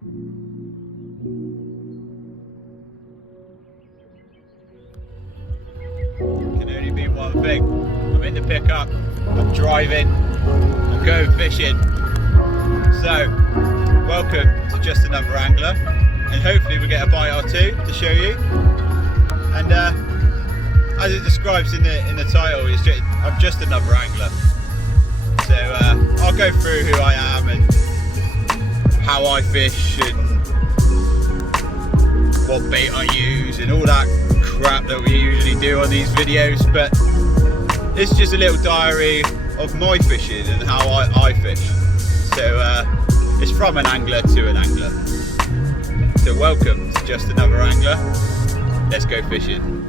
Can only mean one thing. I'm in the pickup, I'm driving, I'm going fishing. So, welcome to Just Another Angler, and hopefully we get a bite or two to show you. And as it describes in the title, I'm just another angler. So I'll go through who I am and how I fish and what bait I use and all that crap that we usually do on these videos, but it's just a little diary of my fishing and how I fish. So it's from an angler to an angler. So welcome to Just Another Angler. Let's go fishing.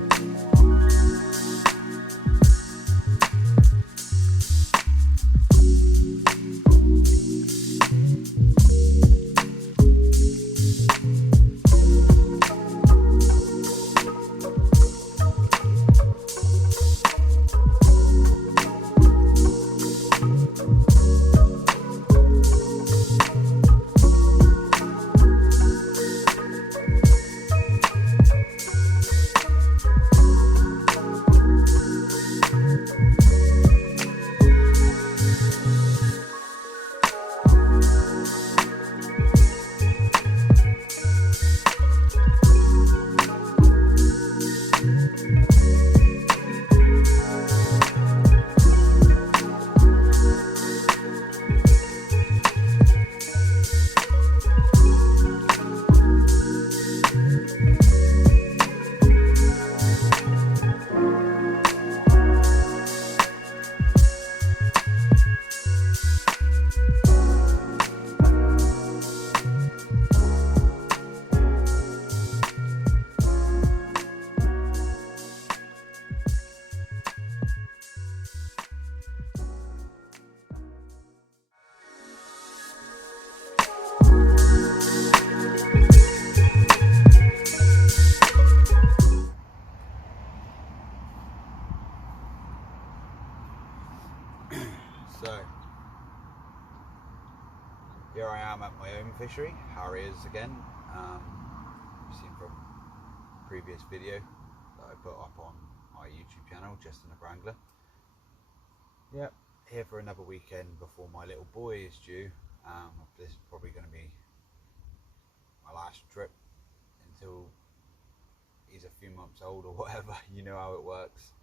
So, here I am at my own fishery, Harriers again. You've seen from a previous video that I put up on my YouTube channel, Just Another Angler. Yep, here for another weekend before my little boy is due. This is probably going to be my last trip until he's a few months old or whatever. You know how it works.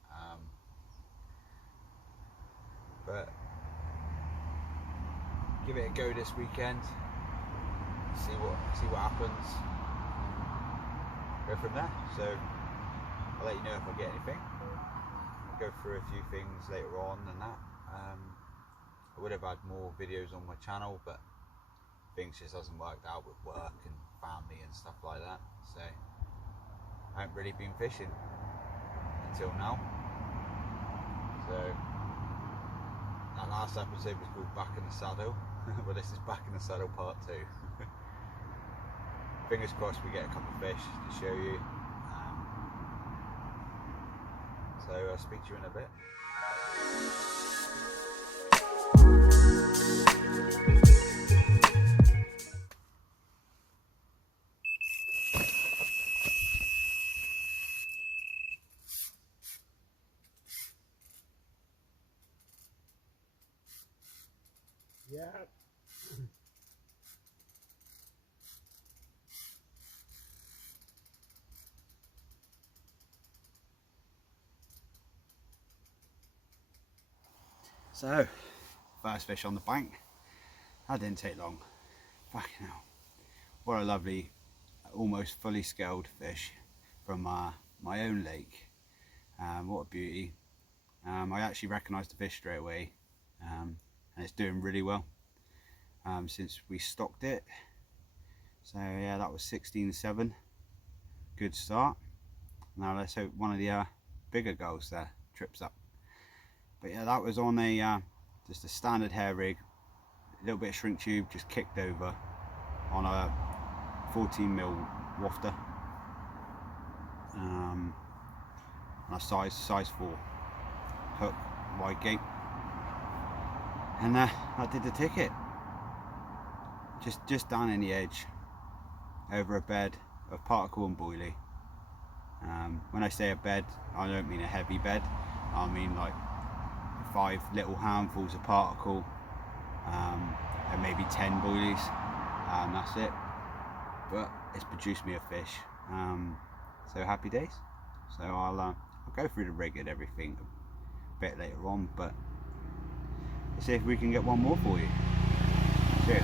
But give it a go this weekend, see what happens, go from there. So I'll let you know if I get anything. I'll go through a few things later on and that. I would have had more videos on my channel, but things just hasn't worked out with work and family and stuff like that. So I haven't really been fishing until now. So that last episode was called Back in the Saddle. Well, this is Back in the Saddle part 2. Fingers crossed we get a couple of fish to show you. So I'll speak to you in a bit. Yeah. So, first fish on the bank. That didn't take long. Fucking hell. What a lovely, almost fully scaled fish from my own lake. What a beauty. I actually recognised the fish straight away, and it's doing really well since we stocked it. So yeah, that was 16.7. Good start. Now let's hope one of the bigger gulls there trips up. But yeah, that was on a just a standard hair rig, a little bit of shrink tube, just kicked over on a 14mm wafter, and a size 4 hook, wide gape, and that did the ticket. Just down in the edge, over a bed of particle and boilie. When I say a bed, I don't mean a heavy bed, I mean like 5 little handfuls of particle and maybe 10 boilies, and that's it. But it's produced me a fish, so happy days. So I'll go through the rig and everything a bit later on, but let's see if we can get one more for you. Cheers.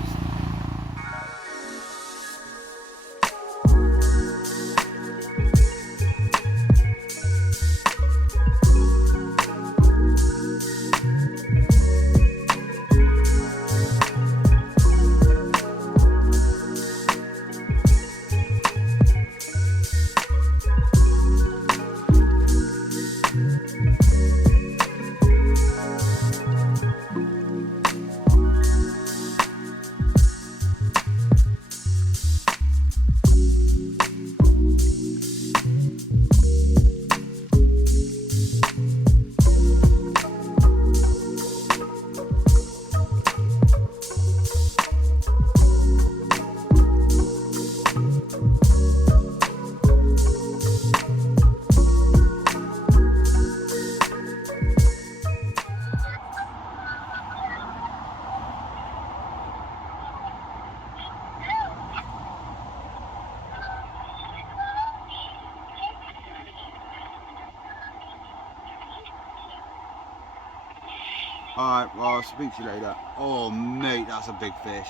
Alright, well, I'll speak to you later. Oh mate, that's a big fish.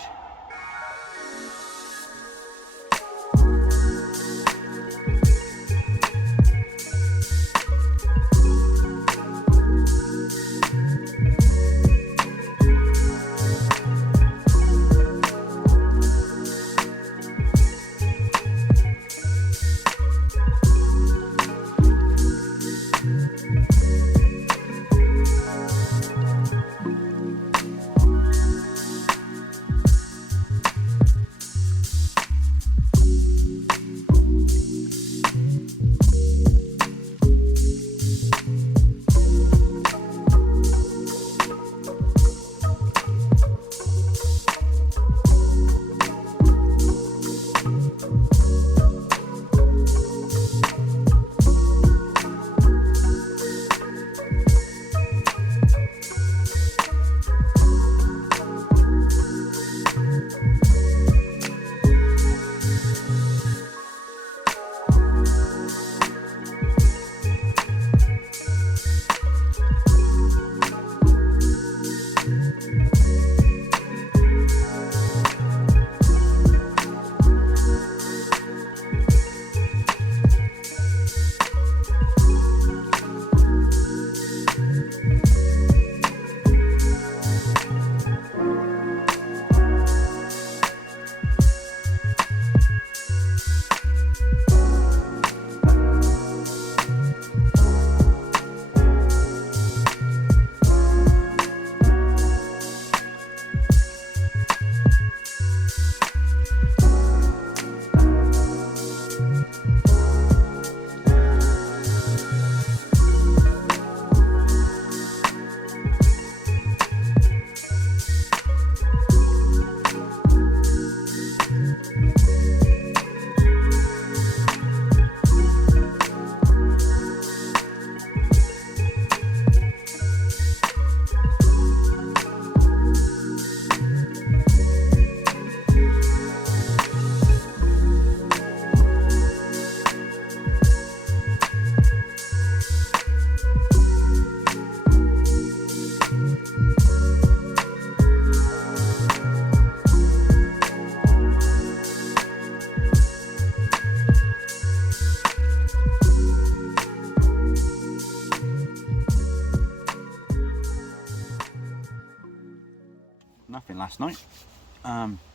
Nothing last night,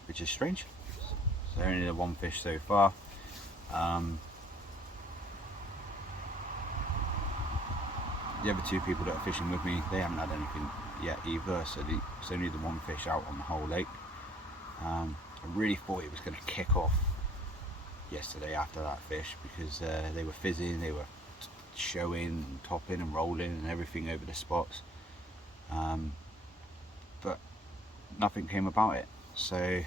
which is strange. So only the one fish so far. The other 2 people that are fishing with me, they haven't had anything yet either, so it's only the one fish out on the whole lake. I really thought it was going to kick off yesterday after that fish, because they were fizzing, they were showing and topping and rolling and everything over the spots, but nothing came about it. So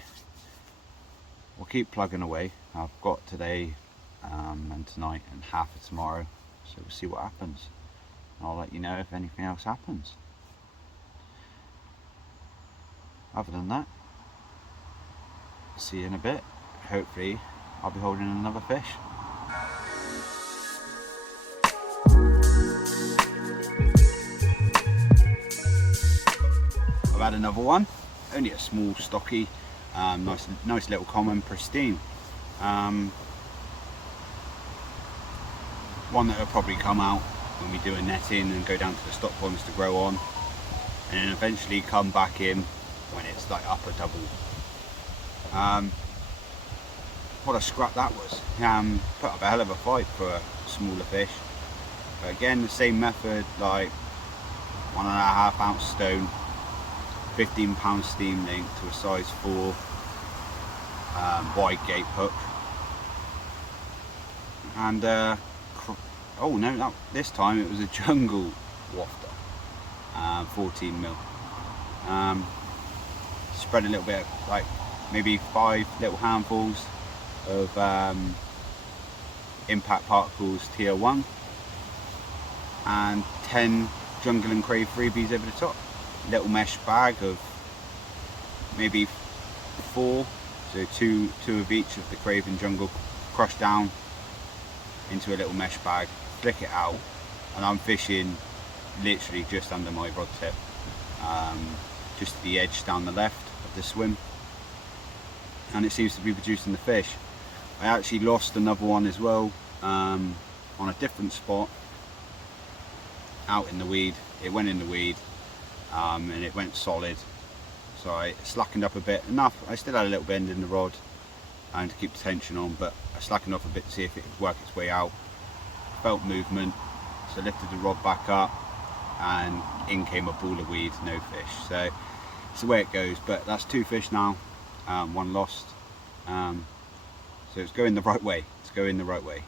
we'll keep plugging away. I've got today and tonight and half of tomorrow, so we'll see what happens. I'll let you know if anything else happens. Other than that, see you in a bit. Hopefully I'll be holding another fish. I've had another one, only a small stocky, nice little common, pristine. One that will probably come out when we do a netting and go down to the stock ponds to grow on, and then eventually come back in when it's like upper double. What a scrap that was. Put up a hell of a fight for a smaller fish. But again, the same method, like 1.5 ounce stone, 15 pound steam link to a size 4 wide gape hook, and oh no, this time it was a jungle wafter, 14 mil. Spread a little bit, like maybe 5 little handfuls of impact particles TO1 and 10 jungle and crave freebies over the top. Little mesh bag of maybe 4, so two of each of the crave and jungle crushed down into a little mesh bag, flick it out, and I'm fishing literally just under my rod tip, just to the edge down the left of the swim, and it seems to be producing the fish. I actually lost another one as well, on a different spot out in the weed. It went in the weed, and it went solid, so I slackened up a bit, enough. I still had a little bend in the rod and to keep the tension on, but I slackened off a bit to see if it would work its way out. Felt movement, so lifted the rod back up, and in came a ball of weed, no fish. So it's the way it goes, but that's 2 fish now, 1 lost. So it's going the right way, it's going the right way.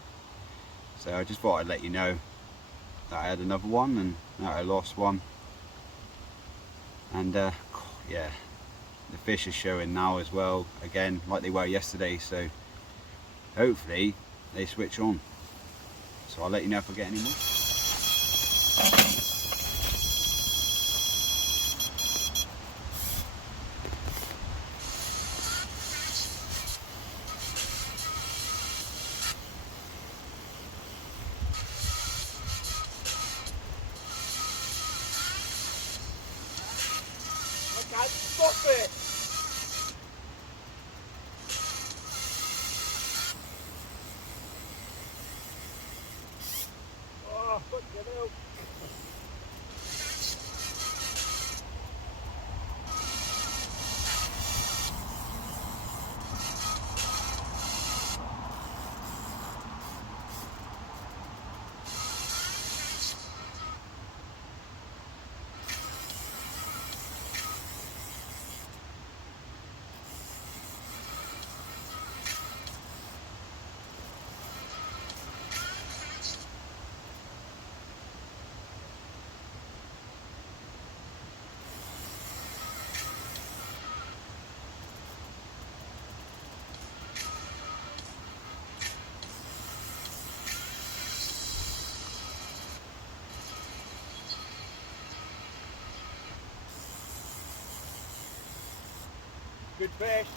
So I just thought I'd let you know that I had another one and that I lost one. And yeah, the fish is showing now as well, again, like they were yesterday, so hopefully they switch on. So I'll let you know if I get any more. I can't stop it! Oh, fucking hell. Good fish.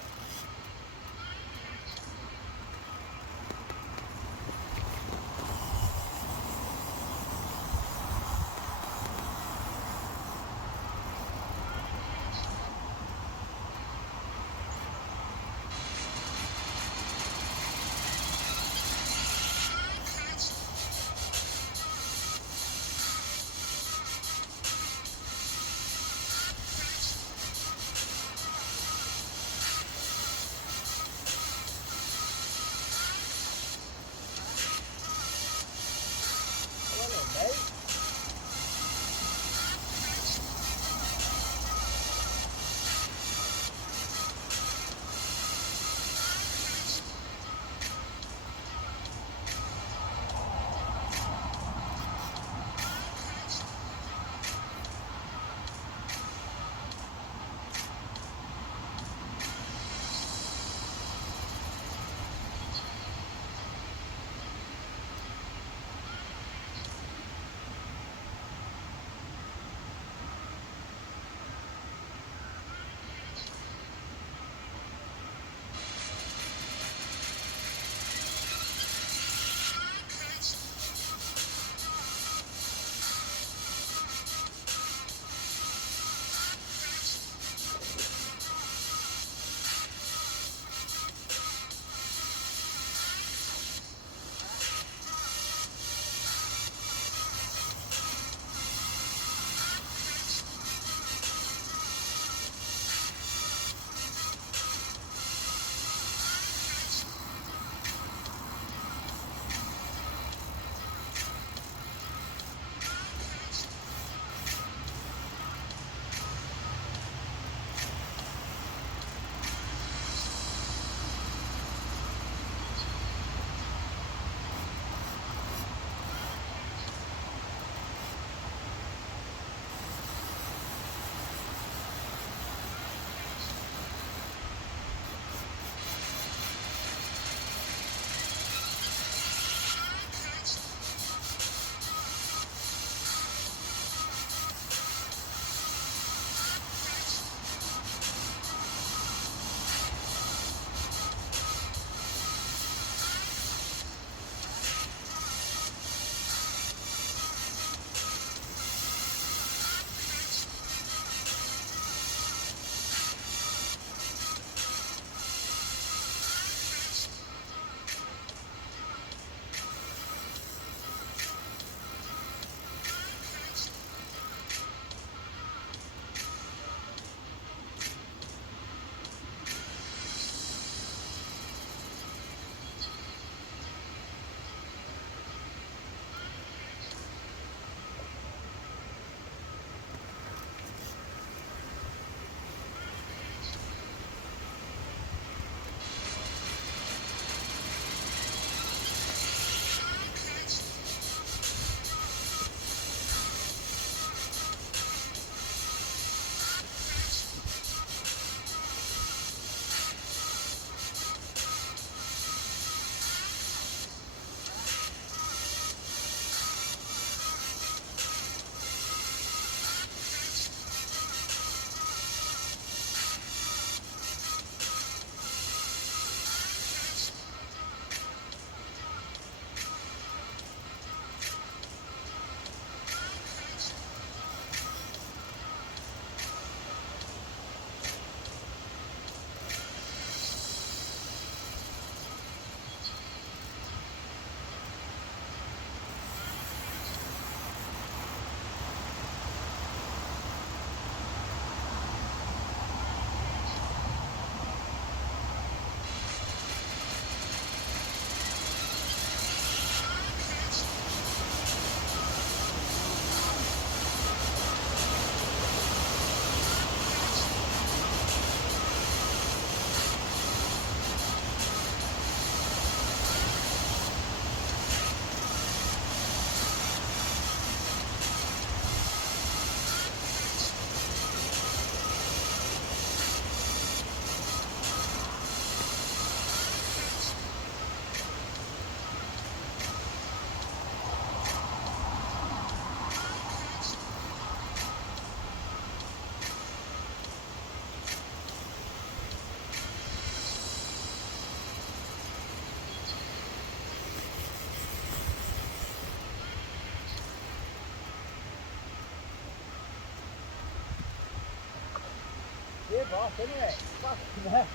give off, isn't it? Fucking hell.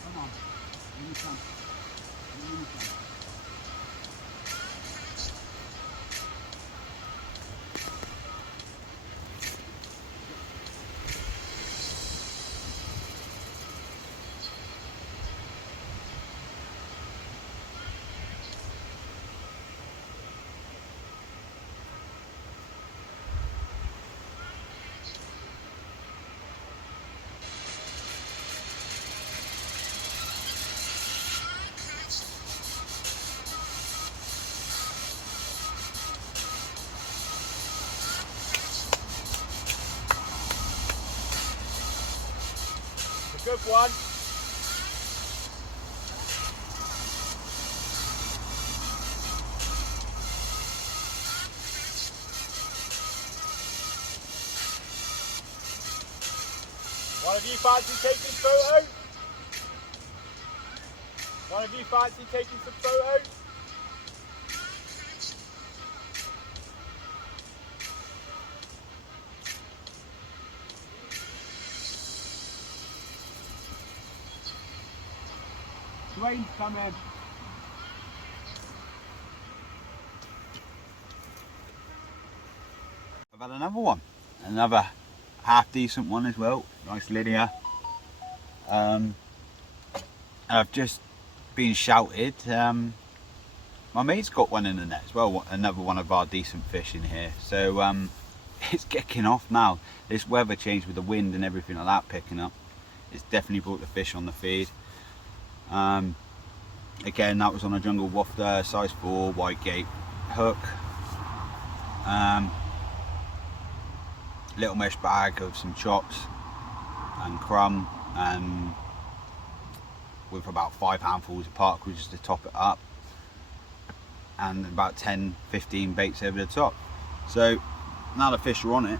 Come on, in the sun. In the sun. A good one. One of you fancy taking photos? One of you fancy taking some photos? Dwayne's coming. I've had another one. Another half decent one as well. Nice linear. I've just been shouted. My mate's got one in the net as well. Another one of our decent fish in here. So it's kicking off now. This weather change with the wind and everything like that picking up. It's definitely brought the fish on the feed. Again, that was on a jungle wafter, size 4 wide gape hook. Little mesh bag of some chops and crumb, and with about 5 handfuls of park just to top it up, and about 10-15 baits over the top. So now the fish are on it,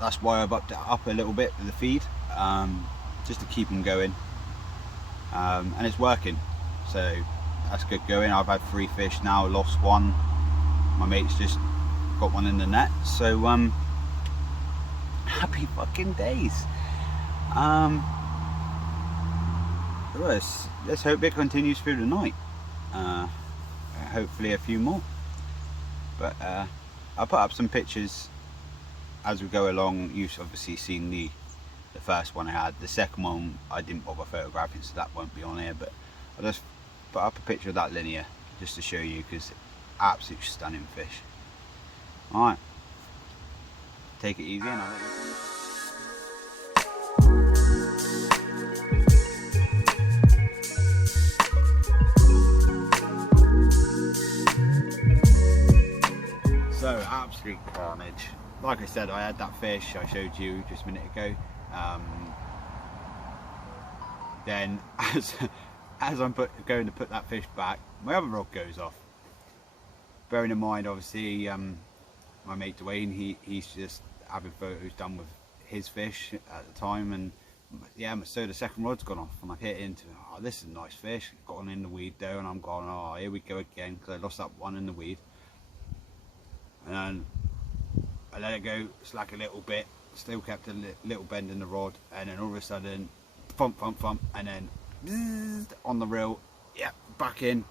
that's why I've upped it up a little bit with the feed, just to keep them going, and it's working, so that's good going. I've had 3 fish now, lost 1. My mate's just got one in the net, so happy fucking days. Let's hope it continues through the night. Hopefully a few more, but I'll put up some pictures as we go along. You've obviously seen the first one I had. The second one I didn't bother photographing, so that won't be on here, but I'll just put up a picture of that linear just to show you, because absolute stunning fish. Alright, take it easy and I'll let you. So absolute carnage. Like I said, I had that fish I showed you just a minute ago. Then as I'm going to put that fish back, my other rod goes off. Bearing in mind, obviously, my mate Dwayne, he's just having photos done with his fish at the time, and yeah, so the second rod's gone off, and I hit into, oh, this is a nice fish, got one in the weed though, and I'm going, oh, here we go again, because I lost that one in the weed. And then I let it go, slack a little bit, still kept a little bend in the rod, and then all of a sudden, thump, thump, thump, and then bzzz, on the reel, yeah, back in.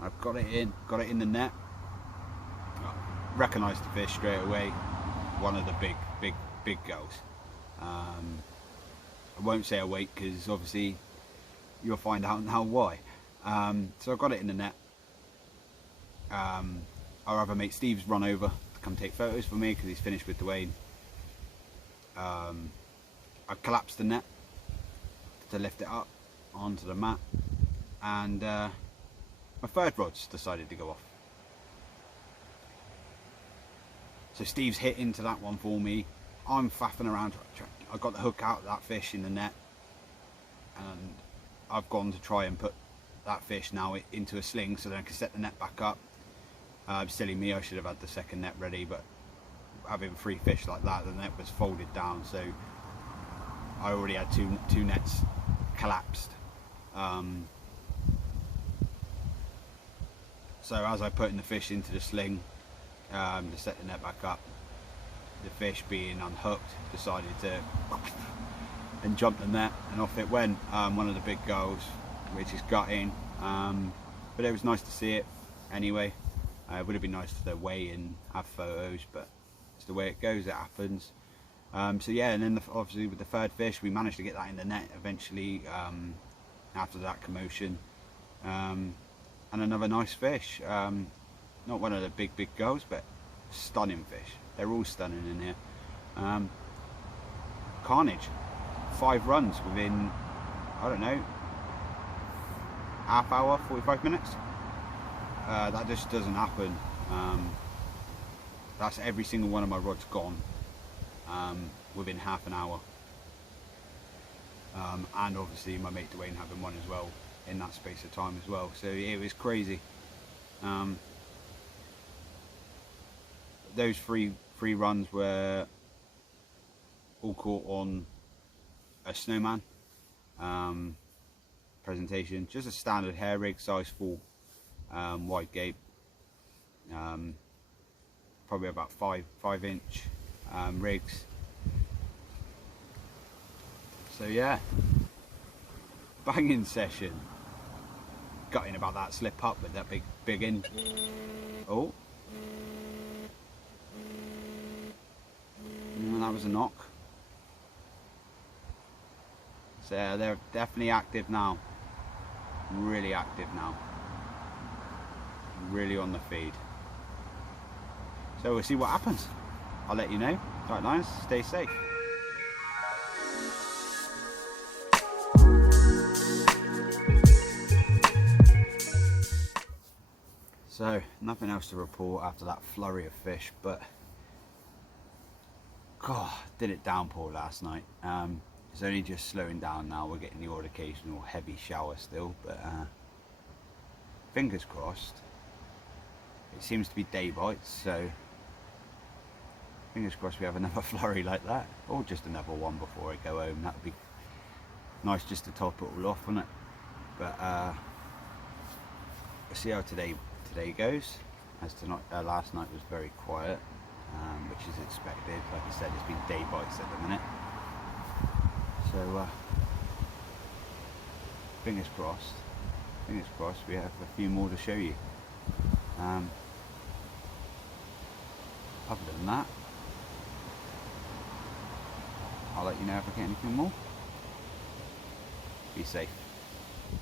I've got it in the net. I recognised the fish straight away, one of the big girls. I won't say a weight, because obviously you'll find out now why. So I got it in the net. Our other mate Steve's run over to come take photos for me because he's finished with Dwayne. I collapsed the net to lift it up onto the mat, and my third rod's decided to go off. So Steve's hit into that one for me. I'm faffing around. I got the hook out of that fish in the net, and I've gone to try and put that fish now into a sling so then I can set the net back up. Silly me, I should have had the second net ready, but having 3 fish like that, the net was folded down, so I already had two nets collapsed. So as I put in the fish into the sling to set the net back up, the fish being unhooked decided to and jump the net, and off it went. One of the big gulls, which is gutting, but it was nice to see it anyway. It would have been nice to weigh and have photos, but it's the way it goes, it happens. So yeah, and then obviously with the third fish, we managed to get that in the net eventually after that commotion. And another nice fish, not one of the big gulls, but stunning fish. They're all stunning in here. Carnage, 5 runs within, I don't know, half hour, 45 minutes. That just doesn't happen. That's every single one of my rods gone within half an hour. And obviously my mate Dwayne having one as well in that space of time as well. So it was crazy. Those three runs were all caught on a snowman presentation, just a standard hair rig, size 4, wide gape, probably about 5-inch rigs. So yeah, banging session. Gutting about that slip up with that big in. Oh, and that was a knock. So yeah, they're definitely active now. Really active now. Really on the feed. So we'll see what happens. I'll let you know. Right, Lions, stay safe. So nothing else to report after that flurry of fish, but God, did it downpour last night. It's only just slowing down now. We're getting the odd occasional heavy shower still, but fingers crossed. It seems to be day bites, so fingers crossed we have another flurry like that, or just another one before I go home. That would be nice just to top it all off, wouldn't it? But we'll see how today goes. As tonight, last night was very quiet, which is expected. Like I said, it's been day bites at the minute. So fingers crossed we have a few more to show you. Other than that, I'll let you know if I get anything more. Be safe.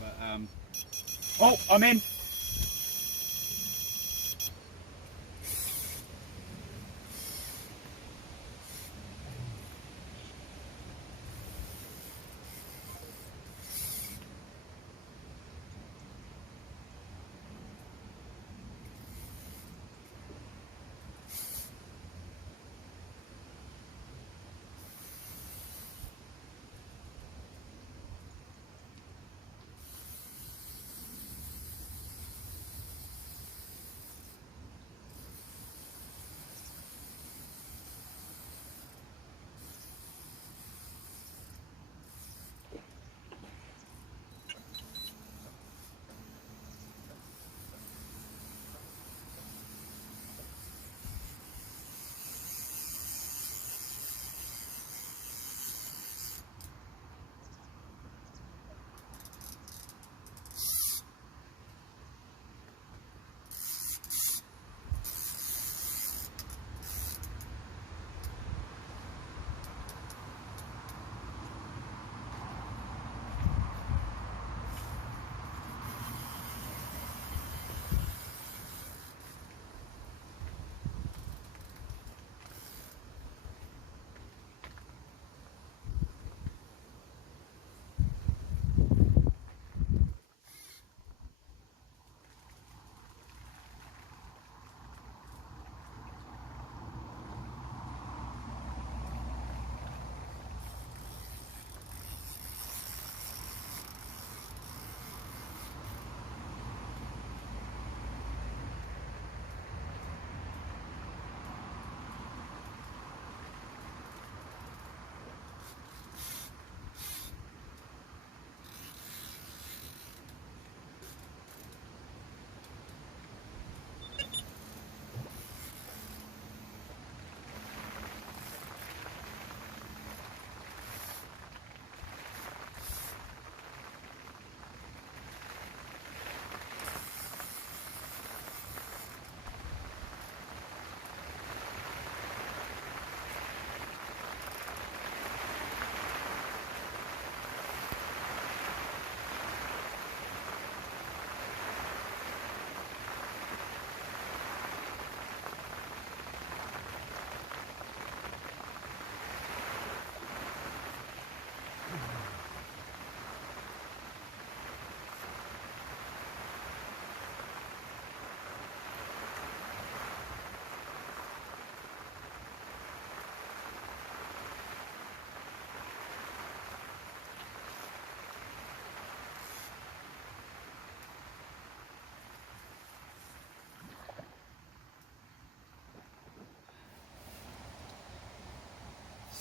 But oh, I'm in.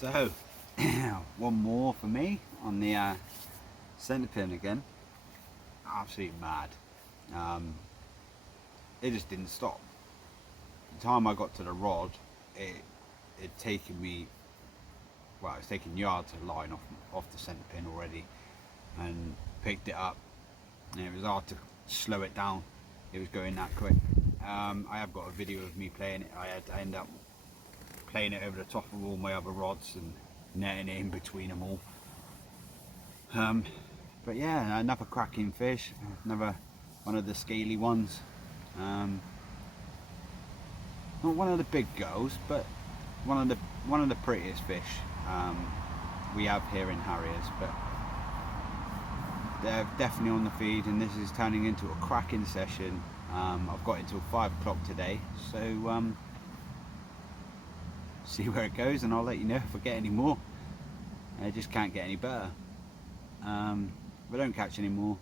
So, one more for me on the centre pin again. Absolutely mad. It just didn't stop. The time I got to the rod, it taken me, well, it's taken yards of line off the centre pin already, and picked it up, and it was hard to slow it down. It was going that quick. I have got a video of me playing it. I ended up playing it over the top of all my other rods and netting it in between them all. But yeah, another cracking fish, another one of the scaly ones. Not one of the big girls, but one of the prettiest fish we have here in Harriers. But they're definitely on the feed, and this is turning into a cracking session. I've got until 5 o'clock today, so see where it goes, and I'll let you know if I get any more. I just can't get any better. If I don't catch any more,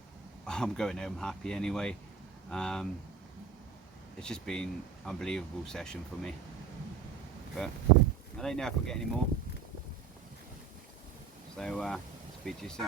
I'm going home happy anyway. It's just been an unbelievable session for me, but I don't know if I'll get any more, so speak to you soon.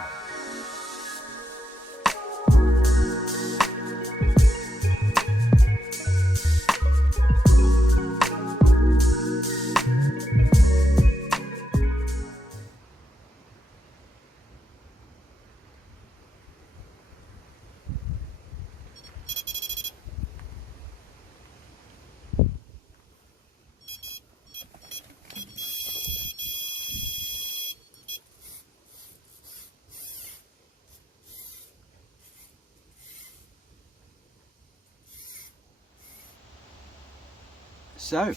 So,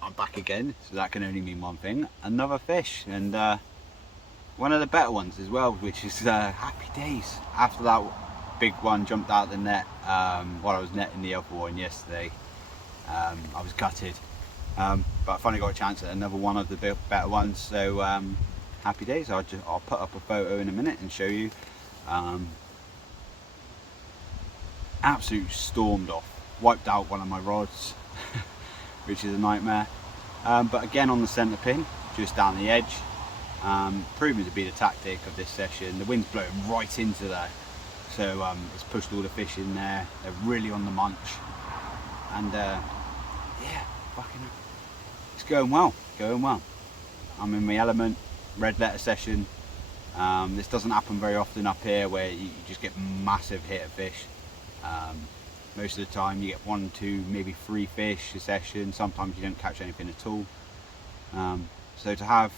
I'm back again, so that can only mean one thing, another fish, and one of the better ones as well, which is happy days. After that big one jumped out the net while I was netting the other one yesterday, I was gutted, but I finally got a chance at another one of the better ones, so happy days. I'll put up a photo in a minute and show you. Absolutely stormed off, wiped out one of my rods, which is a nightmare. But again on the centre pin, just down the edge, proving to be the tactic of this session. The wind's blowing right into there, so it's pushed all the fish in there. They're really on the munch, and yeah, fucking hell. It's going well, going well. I'm in my element, red letter session. This doesn't happen very often up here, where you just get massive hit of fish. Most of the time you get 1, 2, maybe 3 fish a session. Sometimes you don't catch anything at all. So to have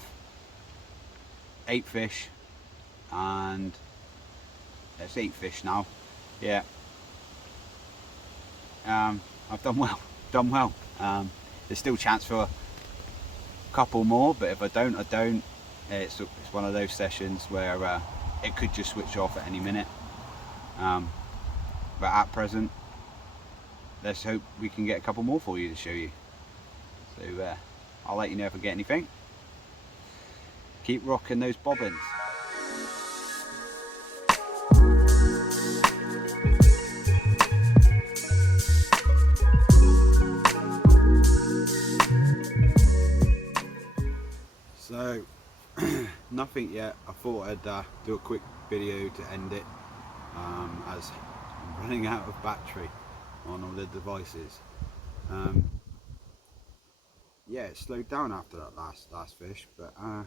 8 fish, and it's 8 fish now, yeah, I've done well. There's still a chance for a couple more, but if I don't, I don't. It's one of those sessions where it could just switch off at any minute. But at present, let's hope we can get a couple more for you to show you. So I'll let you know if I get anything. Keep rocking those bobbins. So nothing yet. I thought I'd do a quick video to end it, as I'm running out of battery on all the devices. Yeah, it slowed down after that last fish, but a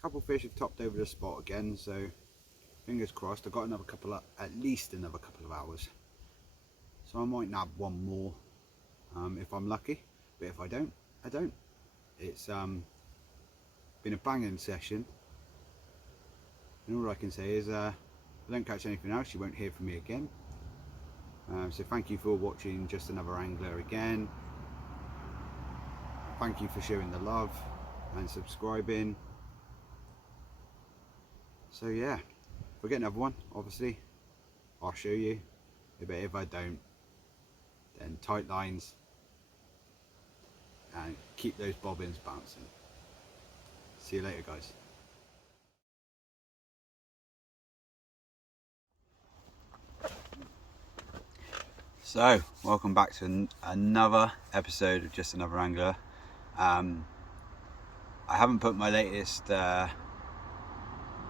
couple of fish have topped over the spot again, so fingers crossed. I've got another couple of, at least another couple of hours, so I might nab one more if I'm lucky, but if I don't, I don't. It's been a banging session, and all I can say is if I don't catch anything else, you won't hear from me again. So thank you for watching Just Another Angler again. Thank you for showing the love and subscribing. So yeah, if I get another one, obviously I'll show you, but if I don't, then tight lines and keep those bobbins bouncing. See you later, guys. So, welcome back to another episode of Just Another Angler. I haven't put my latest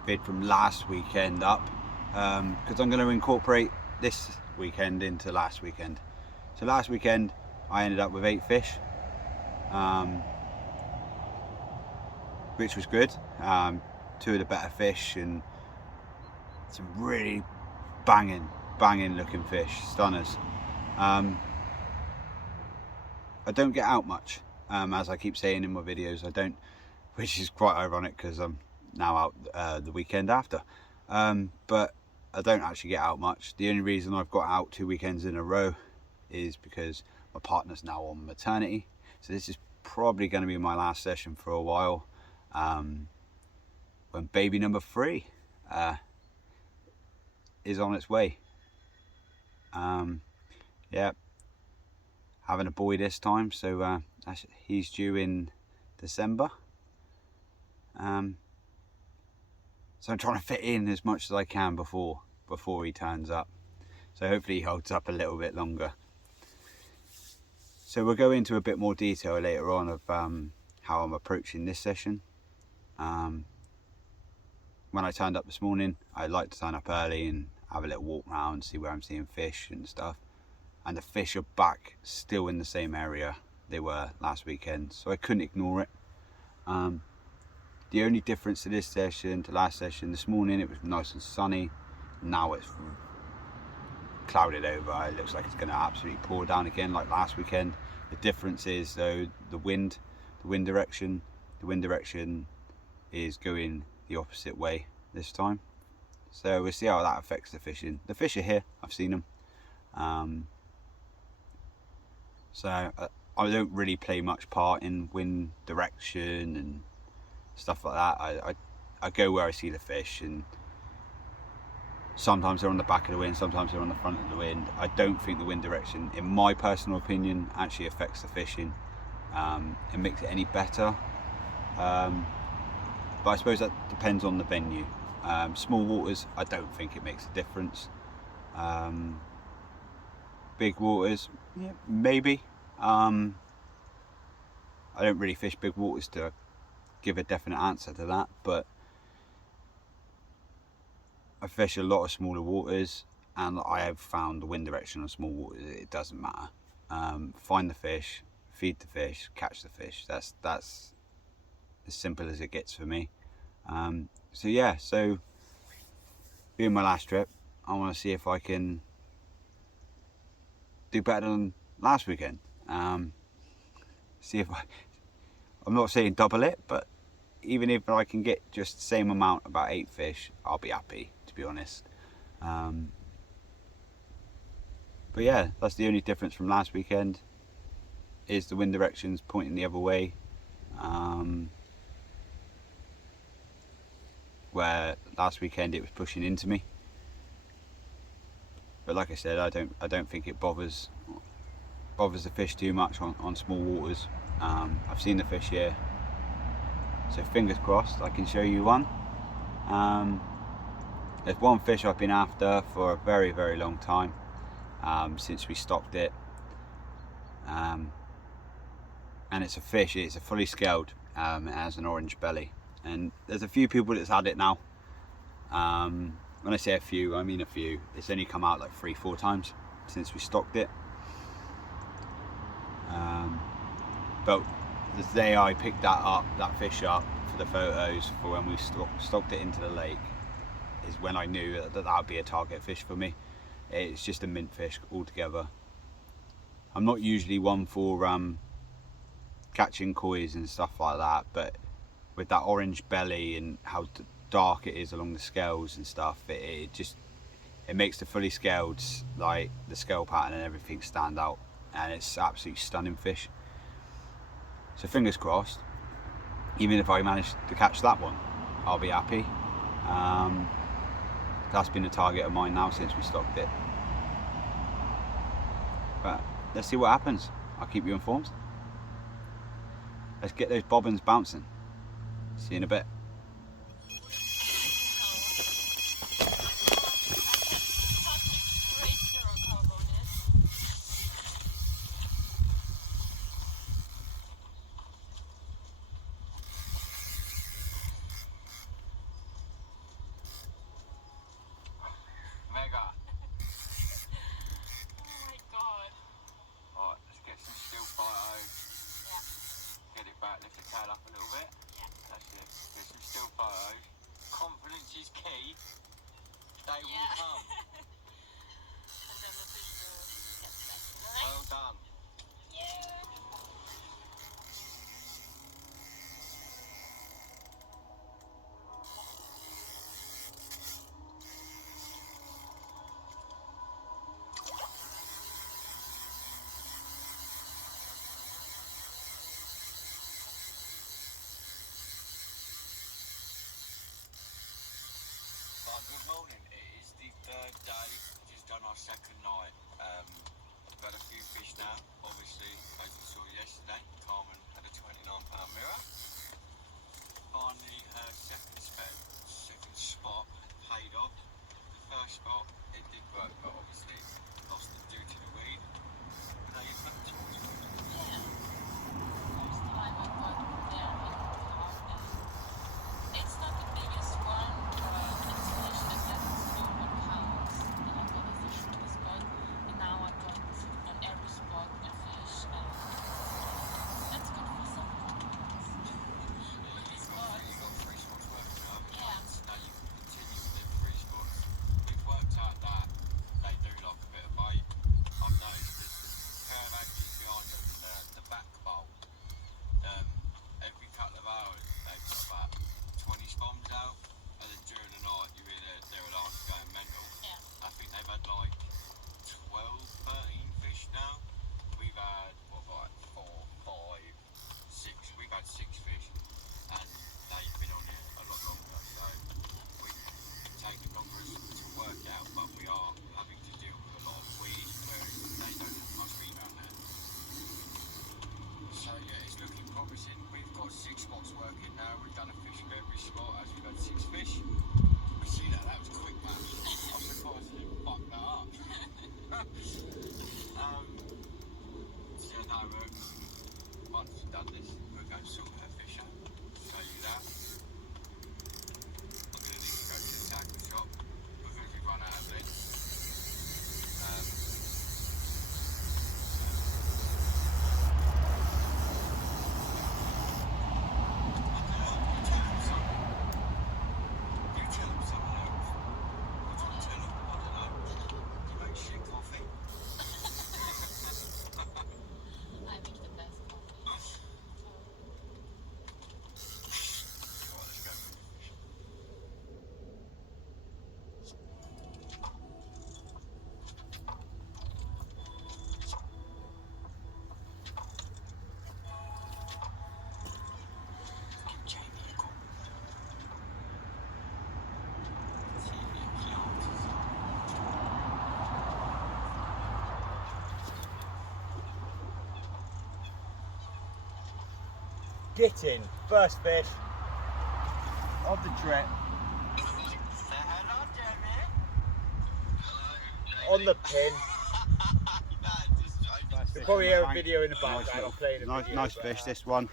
vid from last weekend up because I'm going to incorporate this weekend into last weekend. So last weekend I ended up with 8 fish, which was good. 2 of the better fish and some really banging looking fish, stunners. I don't get out much, as I keep saying in my videos. I don't, which is quite ironic because I'm now out the weekend after. But I don't actually get out much. The only reason I've got out 2 weekends in a row is because my partner's now on maternity. So this is probably going to be my last session for a while, when baby number 3 is on its way. Yeah, having a boy this time, so he's due in December. So I'm trying to fit in as much as I can before he turns up. So hopefully he holds up a little bit longer. So we'll go into a bit more detail later on of how I'm approaching this session. When I turned up this morning, I like to turn up early and have a little walk around, see where I'm seeing fish and stuff. And the fish are back still in the same area they were last weekend, so I couldn't ignore it. The only difference to this session to last session, this morning it was nice and sunny. Now it's clouded over. It looks like it's going to absolutely pour down again like last weekend. The difference is though the wind direction is going the opposite way this time. So we'll see how that affects the fishing. The fish are here, I've seen them. So I don't really play much part in wind direction and stuff like that. I go where I see the fish, and sometimes they're on the back of the wind, sometimes they're on the front of the wind. I don't think the wind direction, in my personal opinion, actually affects the fishing. It makes it any better. But I suppose that depends on the venue. Small waters, I don't think it makes a difference. Big waters, yeah, maybe. I don't really fish big waters to give a definite answer to that, but I fish a lot of smaller waters, and I have found the wind direction on small waters, it doesn't matter. Find the fish, feed the fish, catch the fish. That's as simple as it gets for me. So yeah, so being my last trip, I want to see if I can do better than last weekend. See if I'm not saying double it, but even if I can get just the same amount, about 8 fish, I'll be happy, to be honest. But yeah, that's the only difference from last weekend, is the wind directions pointing the other way. Where last weekend it was pushing into me. But like I said, I don't think it bothers the fish too much on small waters. I've seen the fish here, so fingers crossed I can show you one. There's one fish I've been after for a very, very long time, since we stocked it. And it's a fish, it's a fully scaled, it has an orange belly, and there's a few people that's had it now. When I say a few, I mean a few. It's only come out like 3-4 times since we stocked it. But the day I picked that fish up for the photos for when we stocked it into the lake, is when I knew that would be a target fish for me. It's just a mint fish altogether. I'm not usually one for catching kois and stuff like that, but with that orange belly and how dark it is along the scales and stuff, it makes the fully scaled, like the scale pattern and everything, stand out, and it's absolutely stunning fish. So fingers crossed, even if I manage to catch that one, I'll be happy. That's been a target of mine now since we stocked it. But let's see what happens. I'll keep you informed. Let's get those bobbins bouncing. See you in a bit. day will come. And then the fish will get better. Well done. Yeah. Right, good morning. It is the third day, just done our second night. We've had a few fish now. Obviously, as you saw yesterday, Carmen had a £29 mirror. Finally, her second spot paid off. The first spot, it did work, but obviously lost it due to the weed. Now you're back towards it. Yeah. First time I got there in half day. It's not the biggest one, but it's fish that doesn't know what counts. And I got a fish on the spot, and now I got on every spot a fish, and that's good for some confidence. You've got 3 spots working now. Yeah. Now you can continue with the 3 spots. We've worked out that they do like a bit of bait. I've noticed that the pair of anglers behind them, the back bowl, every couple of hours they put about 20 spombs out, and then during the night you hear their alarms going mental. Yeah. I think they've had like 12, 13 fish now. We've had, what, like 4, 5, 6, we've had 6 fish, and they've been on here a lot longer, so we've taken longer to work out, but we are having to deal with a lot of weed, whereas they don't have much weed out there. So yeah, it's looking promising. We've got 6 spots working now. We've done a fish of every spot as we've had 6 fish. We see that was a quick match. I'm surprised I didn't fuck that up. So no, once we've done this, we're going to sort her fish out. Show you that. I'm going to need to go to the tackle shop because we've run out of lead. I make the best coffee. Get in, first fish of the trip. On the pin. You'll probably hear a video in the background. I'm playing a video. Nice fish, this one.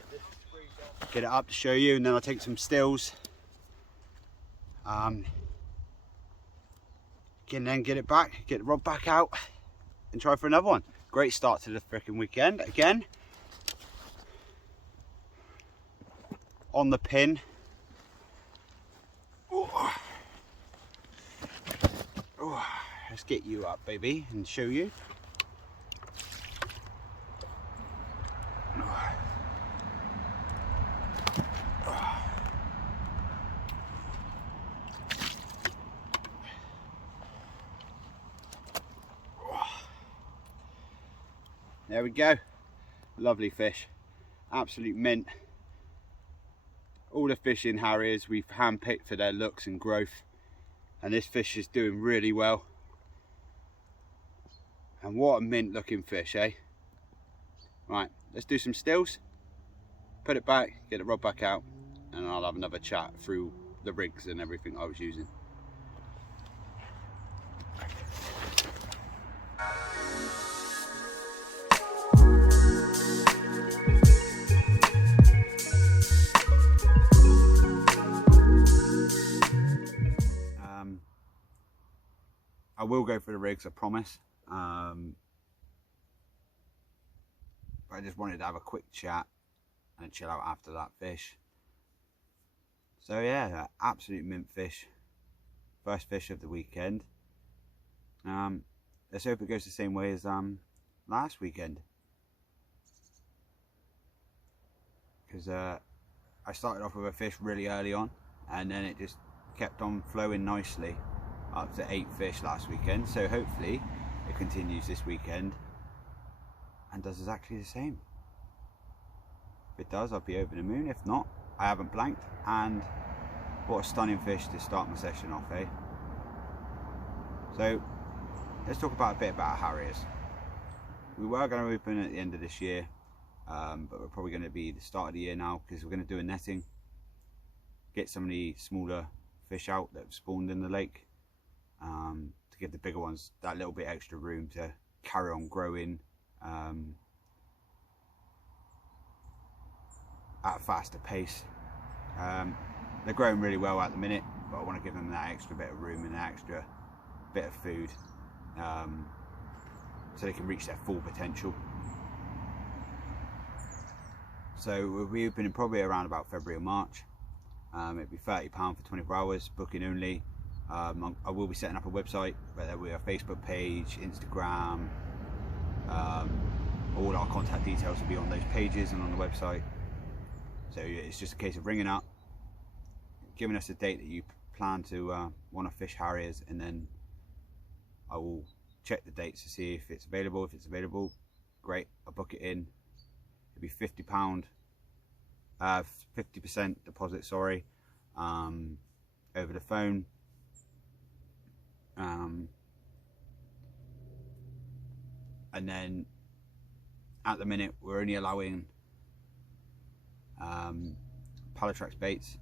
Get it up to show you, and then I'll take some stills. Can then get it back, get the rod back out, and try for another one. Great start to the frickin' weekend again. On the pin. Ooh. Ooh. Let's get you up, baby, and show you. There we go. Lovely fish. Absolute mint. All the fish in Harriers we've handpicked for their looks and growth, and this fish is doing really well. And what a mint looking fish, eh? Right, let's do some stills, put it back, get the rod back out, and I'll have another chat through the rigs and everything I was using. I will go for the rigs, I promise. But I just wanted to have a quick chat and chill out after that fish. So yeah, absolute mint fish. first fish of the weekend. Let's hope it goes the same way as last weekend, because I started off with a fish really early on, and then it just kept on flowing nicely up to 8 fish last weekend. So hopefully it continues this weekend and does exactly the same. If it does, I'll be over the moon. If not, I haven't blanked, and what a stunning fish to start my session off, eh? So let's talk about a bit about Harriers. We were going to open at the end of this year, but we're probably going to be the start of the year now, because we're going to do a netting, get some of the smaller fish out that have spawned in the lake, to give the bigger ones that little bit extra room to carry on growing at a faster pace. They're growing really well at the minute, but I want to give them that extra bit of room and that extra bit of food, so they can reach their full potential. So we'll be opening probably around about February or March. It'll be £30 for 24 hours, booking only. I will be setting up a website, whether we have a Facebook page, Instagram, all our contact details will be on those pages and on the website. So it's just a case of ringing up, giving us a date that you plan to want to fish Harriers, and then I will check the dates to see if it's available. If it's available, great, I'll book it in. It'll be £50, 50% deposit, sorry, over the phone. And then at the minute we're only allowing Palatrax baits,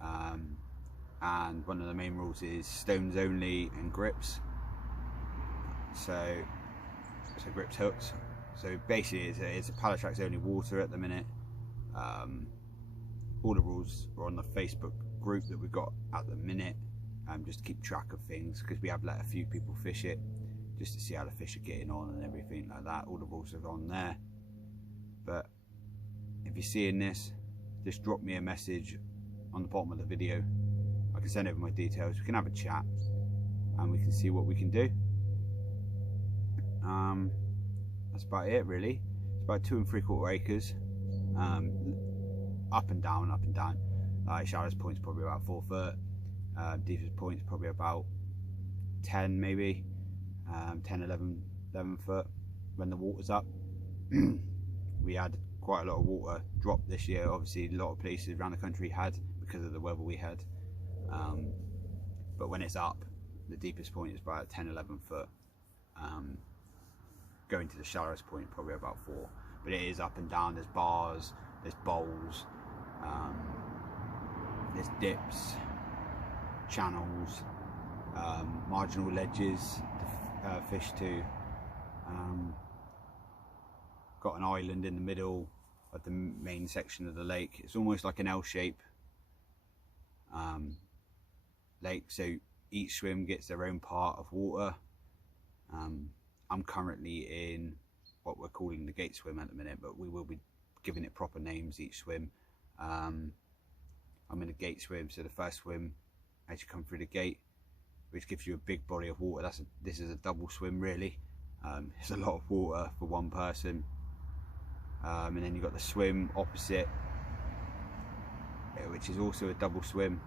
and one of the main rules is stones only and grips. So grips, hooks. So basically it's a Palatrax only water at the minute. All the rules are on the Facebook group that we've got at the minute, just to keep track of things, because we have let a few people fish it just to see how the fish are getting on and everything like that. All the rules are on there. But if you're seeing this, just drop me a message on the bottom of the video. I can send over my details, we can have a chat and we can see what we can do. That's about it really. It's about 2 3/4 acres, up and down. Like shallows point's probably about 4 foot, deepest point's probably about 10 maybe, 10, 11 foot when the water's up. We had quite a lot of water drop this year. Obviously a lot of places around the country had, because of the weather we had, but when it's up, the deepest point is about 10, 11 foot. Going to the shallowest point probably about 4, but it is up and down. There's bars, there's bowls, there's dips, channels, marginal ledges to fish to. Got an island in the middle of the main section of the lake. It's almost like an L shape lake, so each swim gets their own part of water. I'm currently in what we're calling the gate swim at the minute, but we will be giving it proper names each swim. I'm in a gate swim, so the first swim as you come through the gate, which gives you a big body of water. This is a double swim really. It's a lot of water for one person. And then you've got the swim opposite, which is also a double swim,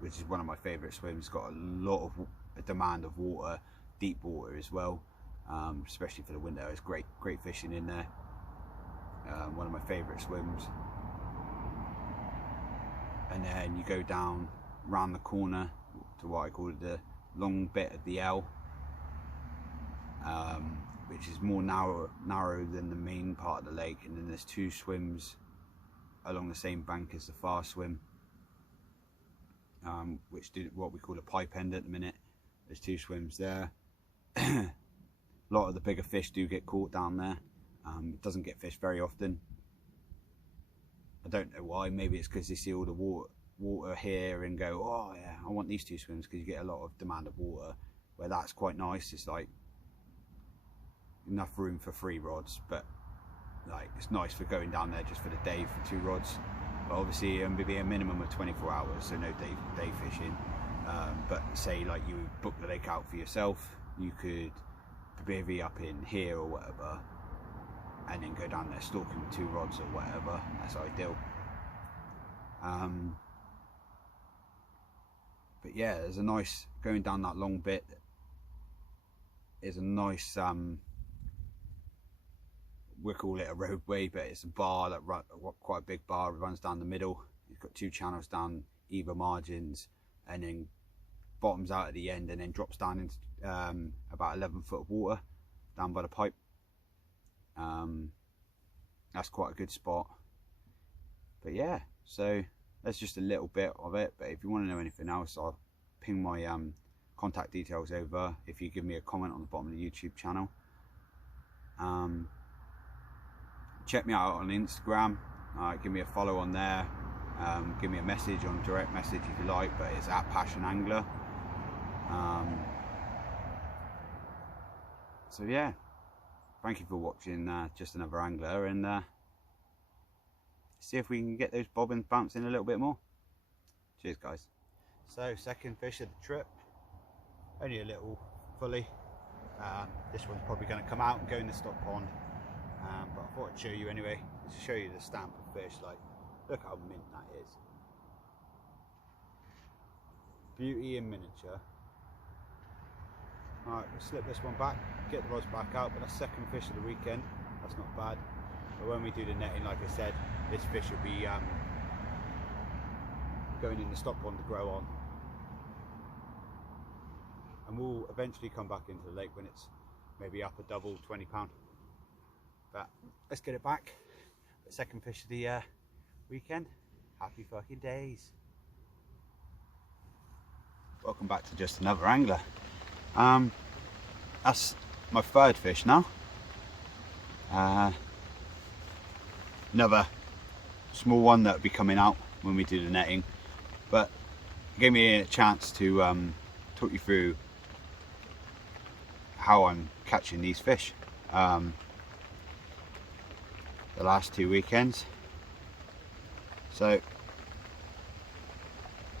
which is one of my favourite swims. It's got a lot of demand of water, deep water as well, especially for the winter. It's great fishing in there. One of my favourite swims. And then you go down round the corner to what I call the long bit of the L, which is more narrow than the main part of the lake. And then there's 2 swims along the same bank as the far swim, which do what we call a pipe end at the minute. There's 2 swims there. A lot of the bigger fish do get caught down there. It doesn't get fished very often. I don't know why. Maybe it's because they see all the water here and go, oh yeah, I want these 2 swims, because you get a lot of demand of water, where that's quite nice. It's like enough room for 3 rods, but like it's nice for going down there just for the day for 2 rods. But obviously maybe a minimum of 24 hours, so no day fishing. But say like you book the lake out for yourself, you could bivvy up in here or whatever, and then go down there stalking with 2 rods or whatever. That's ideal. But yeah, there's a nice, going down that long bit is a nice, we call it a roadway, but it's a bar that quite a big bar, runs down the middle. It's got 2 channels down either margins, and then bottoms out at the end, and then drops down into about 11 foot of water down by the pipe. That's quite a good spot. But yeah, so that's just a little bit of it. But if you want to know anything else, I'll ping my contact details over if you give me a comment on the bottom of the YouTube channel. Check me out on Instagram, give me a follow on there, give me a message on direct message if you like, but it's at Passion Angler. So yeah, thank you for watching Just Another Angler, and see if we can get those bobbins bouncing a little bit more. Cheers guys. So second fish of the trip, only a little fully. This one's probably going to come out and go in the stock pond, but I thought I'd show you anyway, to show you the stamp of fish. Like, look how mint that is. Beauty in miniature. Alright, we'll slip this one back, get the rods back out, but that's second fish of the weekend. That's not bad. But when we do the netting, like I said, this fish will be going in the stock pond to grow on. And we'll eventually come back into the lake when it's maybe up a double, 20 pound. But let's get it back. The second fish of the weekend. Happy fucking days. Welcome back to Just Another Angler. That's my third fish now. Another small one that will be coming out when we do the netting, but it gave me a chance to talk you through how I'm catching these fish the last 2 weekends. So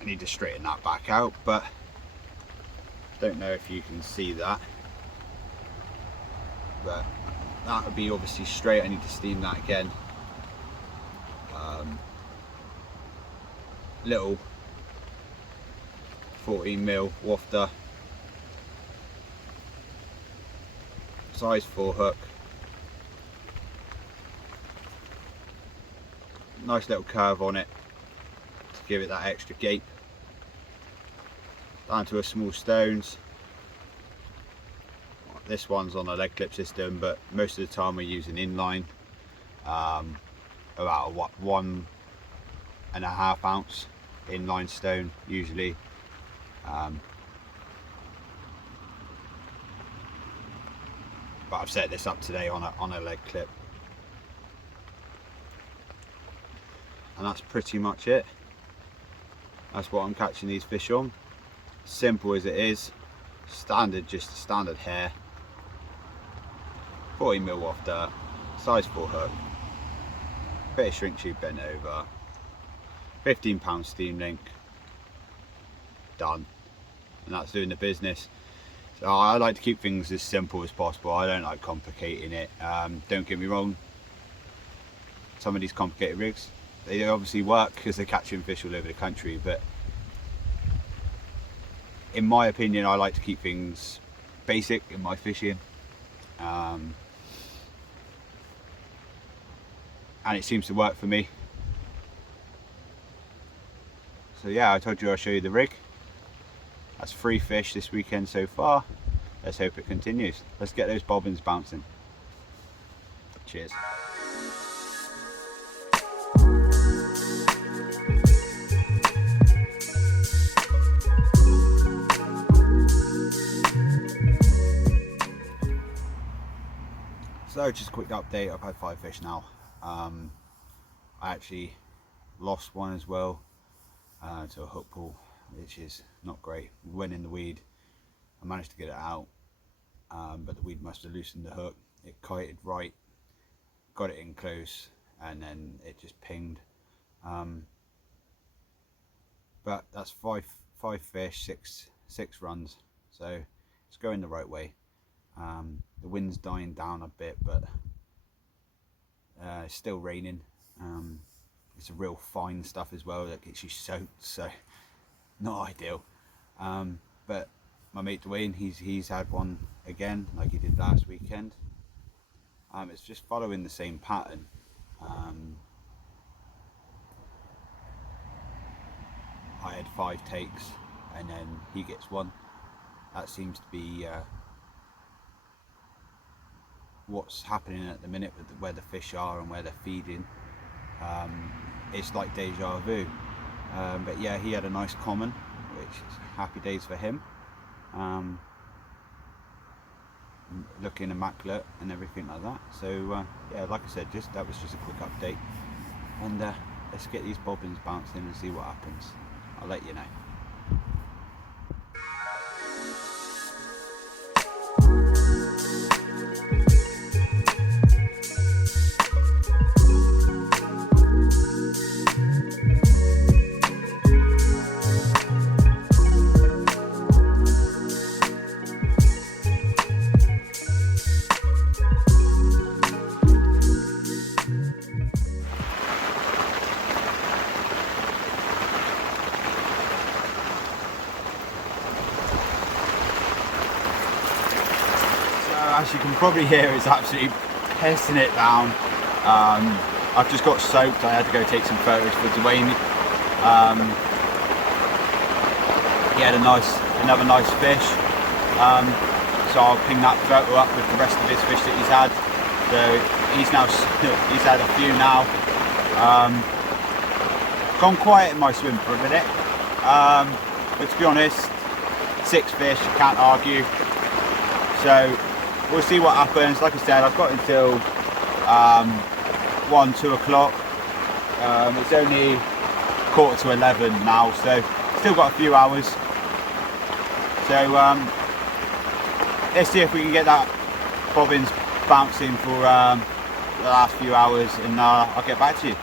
I need to straighten that back out, but don't know if you can see that, but that would be obviously straight. I need to steam that again. Little 14mm wafter, size 4 hook, nice little curve on it to give it that extra gape, down to a small stones. This one's on a leg clip system, but most of the time we're using inline, about a 1.5 ounce inline stone usually. But I've set this up today on a leg clip, and that's pretty much it. That's what I'm catching these fish on. Simple as it is, standard, just a standard hair, 40mm wafter, size 4 hook, bit of shrink tube bent over, 15 pound steam link, done. And that's doing the business. So I like to keep things as simple as possible. I don't like complicating it. Don't get me wrong, some of these complicated rigs, they obviously work because they're catching fish all over the country, but in my opinion I like to keep things basic in my fishing, and it seems to work for me. So yeah, I told you I'll show you the rig. That's 3 fish this weekend so far. Let's hope it continues. Let's get those bobbins bouncing. Cheers. So just a quick update, I've had 5 fish now. I actually lost one as well to a hook pull, which is not great. We went in the weed, I managed to get it out, but the weed must have loosened the hook. It kited right, got it in close, and then it just pinged. But that's 5 fish, six runs, so it's going the right way. The wind's dying down a bit, but it's still raining. It's a real fine stuff as well that gets you soaked, so not ideal. But my mate Dwayne, he's had one again like he did last weekend. It's just following the same pattern. I had 5 takes and then he gets 1. That seems to be what's happening at the minute with where the fish are and where they're feeding. It's like deja vu. But yeah, he had a nice common, which is happy days for him. Looking immaculate and everything like that. So yeah, like I said, that was just a quick update, and let's get these bobbins bouncing and see what happens. I'll let you know. As you can probably hear, it's absolutely pissing it down. I've just got soaked. I had to go take some photos for Dwayne. He had another nice fish, so I'll ping that photo up with the rest of his fish that he's had. So he's had a few now. Gone quiet in my swim for a minute, but to be honest, 6 fish, you can't argue. So we'll see what happens. Like I said, I've got until 1-2 o'clock. It's only 11:15 now, so still got a few hours. So let's see if we can get that bobbins bouncing for the last few hours, and I'll get back to you.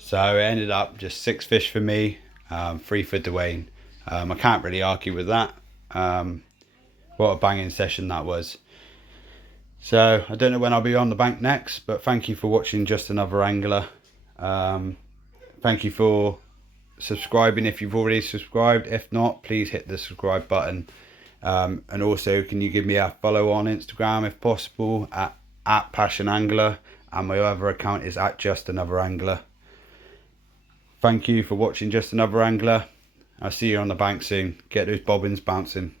So it ended up just 6 fish for me, 3 for Dwayne. I can't really argue with that. What a banging session that was. So I don't know when I'll be on the bank next, but thank you for watching Just Another Angler. Thank you for subscribing if you've already subscribed. If not, please hit the subscribe button. And also, can you give me a follow on Instagram if possible, at Passion Angler, and my other account is at Just Another Angler. Thank you for watching Just Another Angler. I'll see you on the bank soon. Get those bobbins bouncing.